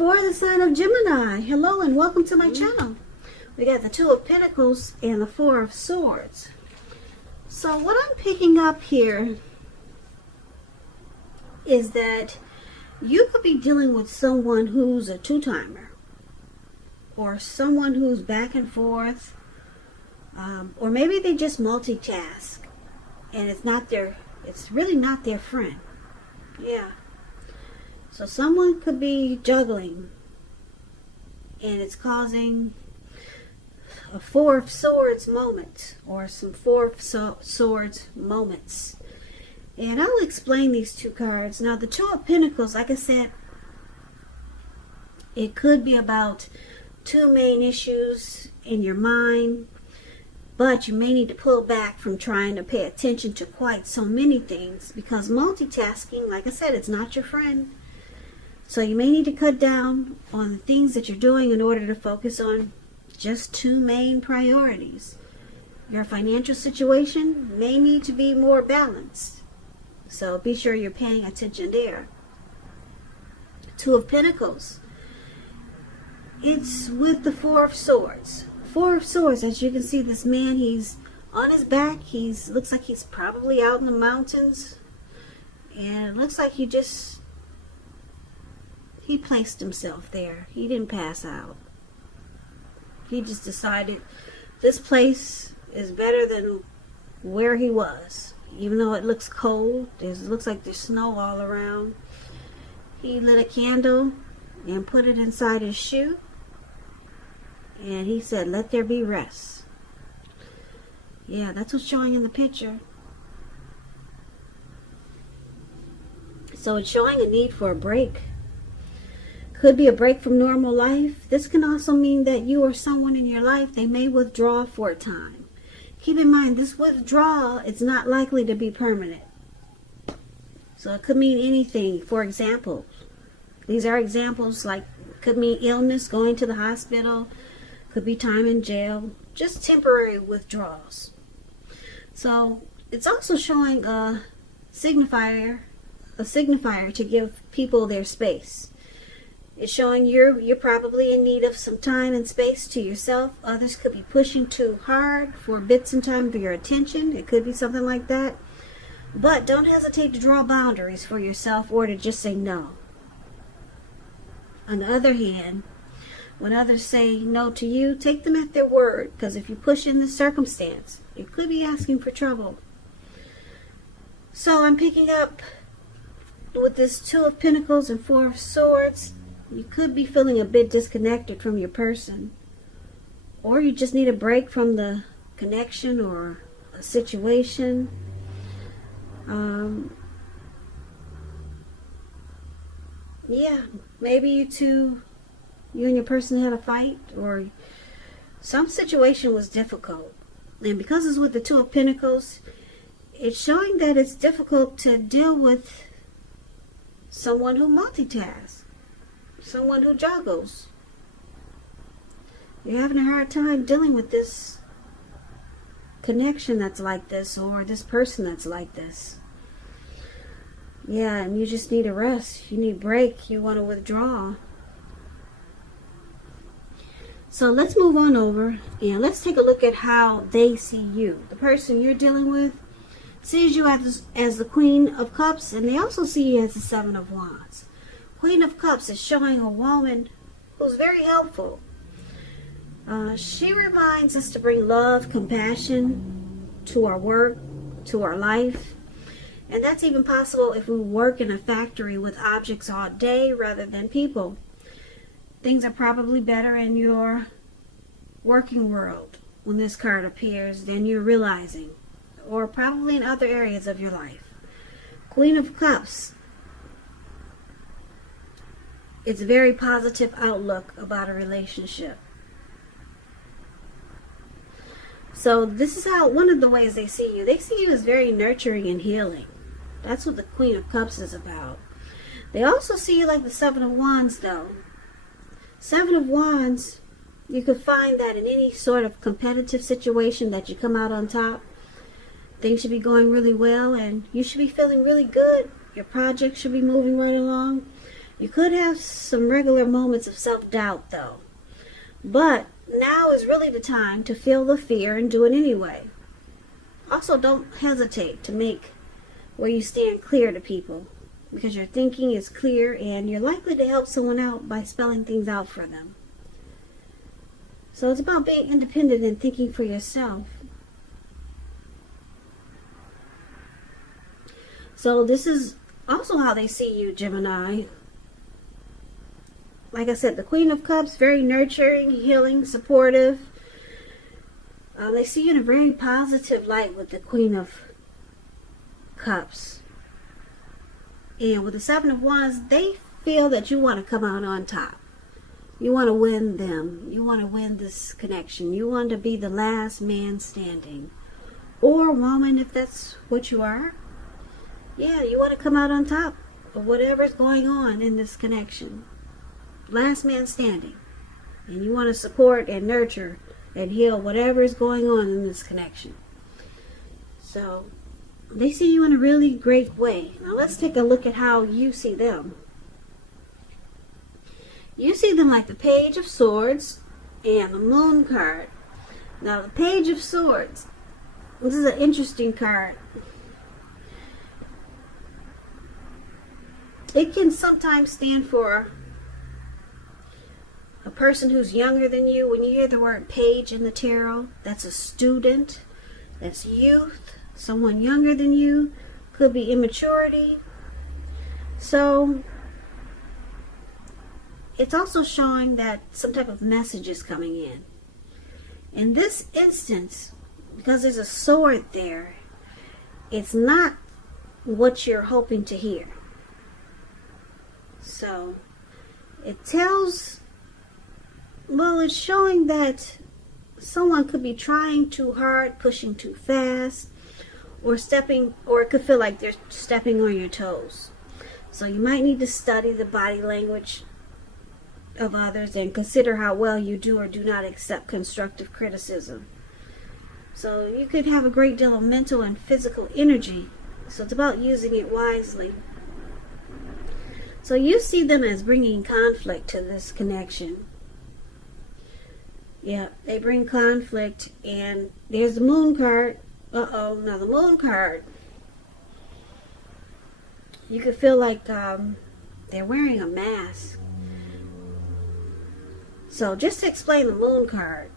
for the sign of Gemini. Hello and welcome to my channel. We got the Two of Pentacles and the Four of Swords. So what I'm picking up here is that you could be dealing with someone who's a two-timer, or someone who's back and forth, or maybe they just multitask and it's really not their friend. Yeah. So someone could be juggling and it's causing a Four of Swords moment, or some Four of Swords moments. And I'll explain these two cards. Now the Two of Pentacles, like I said, it could be about two main issues in your mind, but you may need to pull back from trying to pay attention to quite so many things, because multitasking, like I said, it's not your friend. So you may need to cut down on the things that you're doing in order to focus on just two main priorities. Your financial situation may need to be more balanced, so be sure you're paying attention there. Two of Pentacles, it's with the Four of Swords. Four of Swords, as you can see, this man, he's on his back. Looks like he's probably out in the mountains, and it looks like he placed himself there. He didn't pass out. He just decided this place is better than where he was. Even though it looks cold, it looks like there's snow all around. He lit a candle and put it inside his shoe. And he said, let there be rest. Yeah, that's what's showing in the picture. So it's showing a need for a break. Could be a break from normal life. This can also mean that you or someone in your life, they may withdraw for a time. Keep in mind, this withdrawal is not likely to be permanent. So it could mean anything. For example, these are examples, like could mean illness, going to the hospital, could be time in jail, just temporary withdrawals. So it's also showing a signifier to give people their space. It's showing you're probably in need of some time and space to yourself. Others could be pushing too hard for bits and time for your attention. It could be something like that. But don't hesitate to draw boundaries for yourself, or to just say no. On the other hand, when others say no to you, take them at their word, because if you push in this circumstance, you could be asking for trouble. So I'm picking up with this Two of Pentacles and Four of Swords. You could be feeling a bit disconnected from your person, or you just need a break from the connection or a situation. Yeah, maybe you and your person had a fight, or some situation was difficult. And because it's with the Two of Pentacles, it's showing that it's difficult to deal with someone who multitasks, someone who juggles. You're having a hard time dealing with this connection that's like this, or this person that's like this. Yeah, and you just need a rest. You need a break. You want to withdraw. So let's move on over and let's take a look at how they see you. The person you're dealing with sees you as the Queen of Cups, and they also see you as the Seven of Wands. Queen of Cups is showing a woman who's very helpful. She reminds us to bring love, compassion to our work, to our life. And that's even possible if we work in a factory with objects all day rather than people. Things are probably better in your working world when this card appears than you're realizing, or probably in other areas of your life. Queen of Cups, it's a very positive outlook about a relationship. So this is one of the ways they see you. They see you as very nurturing and healing. That's what the Queen of Cups is about. They also see you like the Seven of Wands, though. Seven of Wands, you could find that in any sort of competitive situation that you come out on top. Things should be going really well, and you should be feeling really good. Your project should be moving right along. You could have some regular moments of self-doubt though. But now is really the time to feel the fear and do it anyway. Also, don't hesitate to make where you stand clear to people, because your thinking is clear and you're likely to help someone out by spelling things out for them. So it's about being independent and thinking for yourself. So this is also how they see you, Gemini. Like I said, the Queen of Cups, very nurturing, healing, supportive. They see you in a very positive light with the Queen of Cups. And with the Seven of Wands, they feel that you want to come out on top. You want to win them. You want to win this connection. You want to be the last man standing. Or woman, if that's what you are. Yeah, you want to come out on top of whatever's going on in this connection. Last man standing. And you want to support and nurture and heal whatever is going on in this connection. So they see you in a really great way. Now let's take a look at how you see them. You see them like the Page of Swords and the Moon card. Now the Page of Swords, this is an interesting card. It can sometimes stand for a person who's younger than you. When you hear the word page in the tarot, that's a student, that's youth, someone younger than you, could be immaturity. So it's also showing that some type of message is coming in. In this instance, because there's a sword there, it's not what you're hoping to hear. So it tells, well, it's showing that someone could be trying too hard, pushing too fast, or it could feel like they're stepping on your toes. So you might need to study the body language of others and consider how well you do or do not accept constructive criticism. So you could have a great deal of mental and physical energy. So it's about using it wisely. So you see them as bringing conflict to this connection. Yeah, they bring conflict. And there's the Moon card. Now the Moon card, you could feel like they're wearing a mask. So just to explain the Moon card,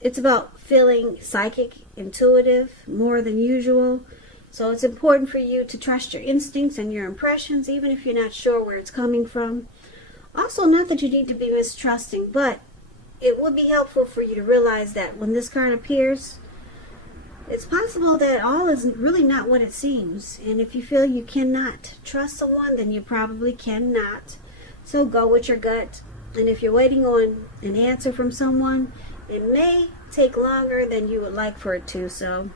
it's about feeling psychic, intuitive, more than usual. So it's important for you to trust your instincts and your impressions, even if you're not sure where it's coming from. Also, not that you need to be mistrusting, but it would be helpful for you to realize that when this card appears, it's possible that all is really not what it seems. And if you feel you cannot trust someone, then you probably cannot. So go with your gut. And if you're waiting on an answer from someone, it may take longer than you would like for it to. So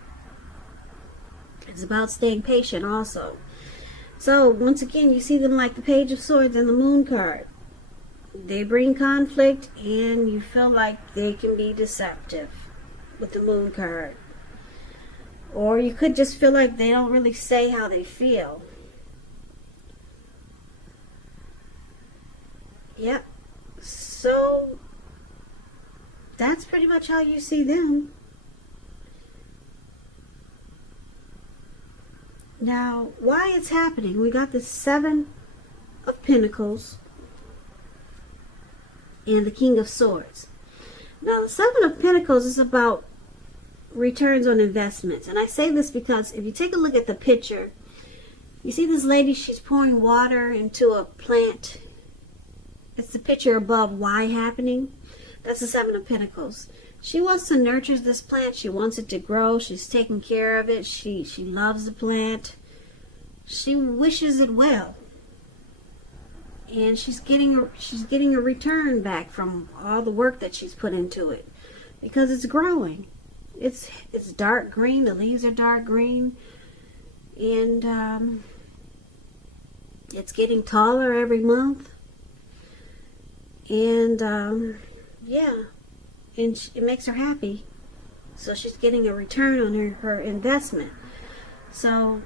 it's about staying patient also. So once again, you see them like the Page of Swords and the Moon card. They bring conflict, and you feel like they can be deceptive with the Moon card. Or you could just feel like they don't really say how they feel. Yep. So that's pretty much how you see them. Now, why it's happening? We got the Seven of Pentacles and the King of Swords. Now, the Seven of Pentacles is about returns on investments. And I say this because if you take a look at the picture, you see this lady, she's pouring water into a plant. It's the picture above, why happening? That's the Seven of Pentacles. She wants to nurture this plant. She wants it to grow. She's taking care of it. She loves the plant. She wishes it well. And she's getting a return back from all the work that she's put into it, because it's growing. It's dark green. The leaves are dark green, and it's getting taller every month. And yeah, and it makes her happy. So she's getting a return on her investment. So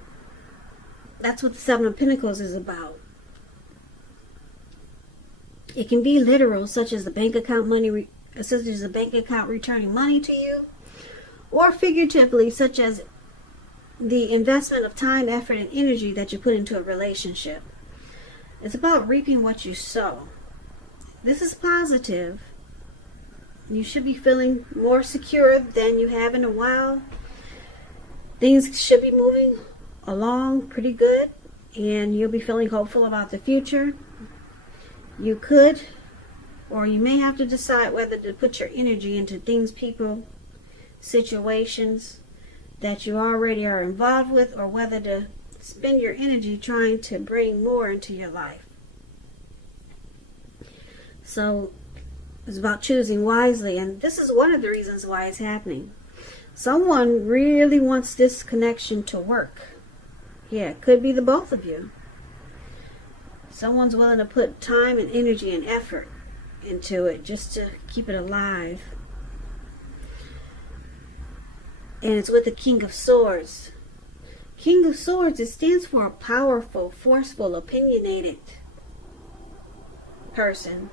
That's what the Seven of Pentacles is about. It can be literal, such as the bank account returning money to you, or figuratively, such as the investment of time, effort, and energy that you put into a relationship. It's about reaping what you sow. This is positive. You should be feeling more secure than you have in a while. Things should be moving along pretty good, and you'll be feeling hopeful about the future. You could, or you may have to decide whether to put your energy into things, people, situations that you already are involved with, or whether to spend your energy trying to bring more into your life. So it's about choosing wisely, and this is one of the reasons why it's happening. Someone really wants this connection to work. Yeah, it could be the both of you. Someone's willing to put time and energy and effort into it just to keep it alive. And it's with the King of Swords. King of Swords, it stands for a powerful, forceful, opinionated person.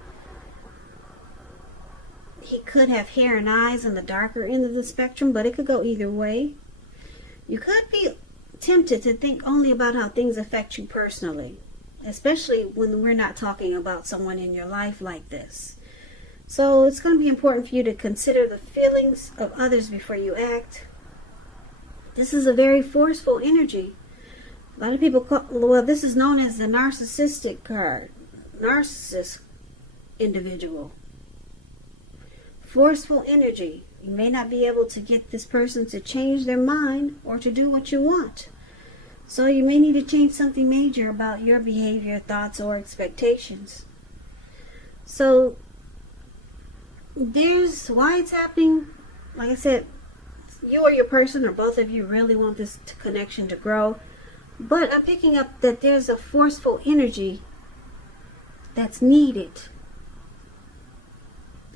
He could have hair and eyes on the darker end of the spectrum, but it could go either way. You could be tempted to think only about how things affect you personally, especially when we're not talking about someone in your life like this. So it's going to be important for you to consider the feelings of others before you act. This is a very forceful energy. A lot of people this is known as the narcissistic card. Narcissist individual. Forceful energy. You may not be able to get this person to change their mind or to do what you want. So you may need to change something major about your behavior, thoughts, or expectations. So there's why it's happening. Like I said, you or your person, or both of you, really want this connection to grow. But I'm picking up that there's a forceful energy that's needed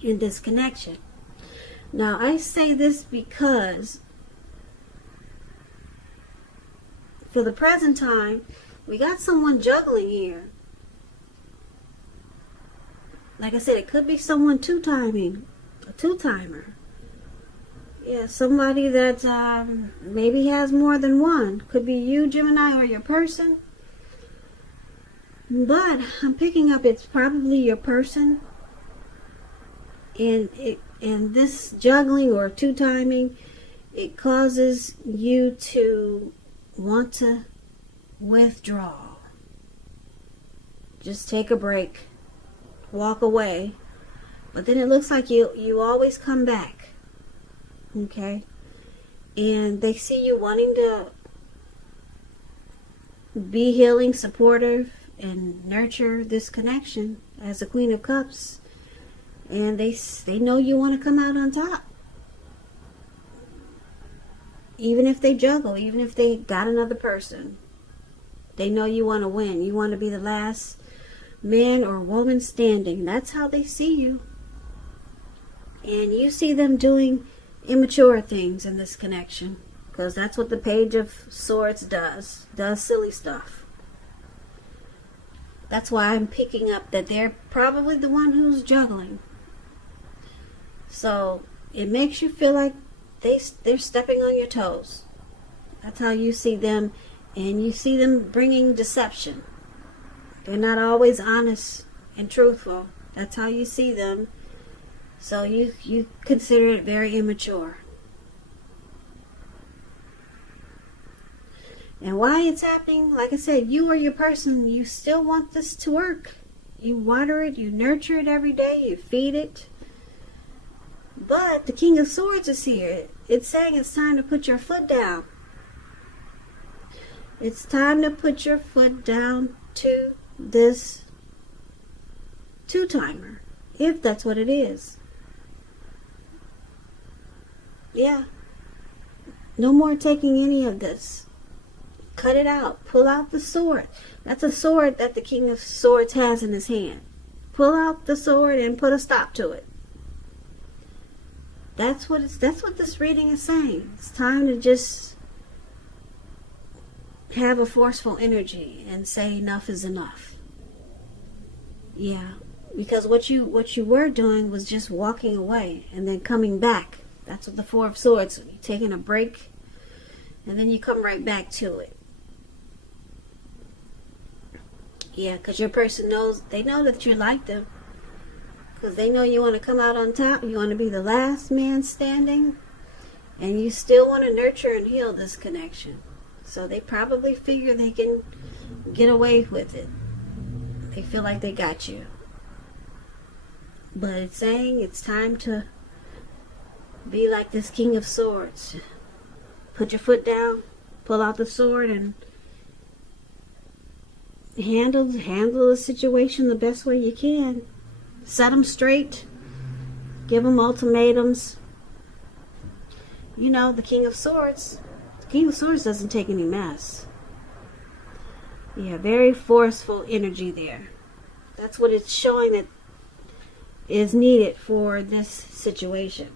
in this connection. Now, I say this because for the present time, we got someone juggling here. Like I said, it could be someone two-timing, a two-timer. Yeah, somebody that maybe has more than one. Could be you, Gemini, or your person. But I'm picking up it's probably your person. And this juggling or two-timing, it causes you to want to withdraw. Just take a break. Walk away. But then it looks like you always come back. Okay? And they see you wanting to be healing, supportive, and nurture this connection as the Queen of Cups. And they know you want to come out on top. Even if they juggle, even if they got another person. They know you want to win. You want to be the last man or woman standing. That's how they see you. And you see them doing immature things in this connection. Because that's what the Page of Swords does. Does silly stuff. That's why I'm picking up that they're probably the one who's juggling. So it makes you feel like they're stepping on your toes. That's how you see them. And you see them bringing deception. They're not always honest and truthful. That's how you see them. So you consider it very immature. And why it's happening, like I said, you or your person, you still want this to work. You water it, you nurture it every day, you feed it. But the King of Swords is here. It's saying it's time to put your foot down. It's time to put your foot down to this two-timer, if that's what it is. Yeah. No more taking any of this. Cut it out. Pull out the sword. That's a sword that the King of Swords has in his hand. Pull out the sword and put a stop to it. That's what this reading is saying. It's time to just have a forceful energy and say enough is enough. Yeah, because what you were doing was just walking away and then coming back. That's what the Four of Swords. You're taking a break and then you come right back to it. Yeah, because your person knows, they know that you like them. Because they know you want to come out on top. You want to be the last man standing. And you still want to nurture and heal this connection. So they probably figure they can get away with it. They feel like they got you. But it's saying it's time to be like this King of Swords. Put your foot down, pull out the sword, and handle the situation the best way you can. Set them straight. Give them ultimatums. You know, the King of Swords doesn't take any mess. Yeah, very forceful energy there. That's what it's showing that is needed for this situation.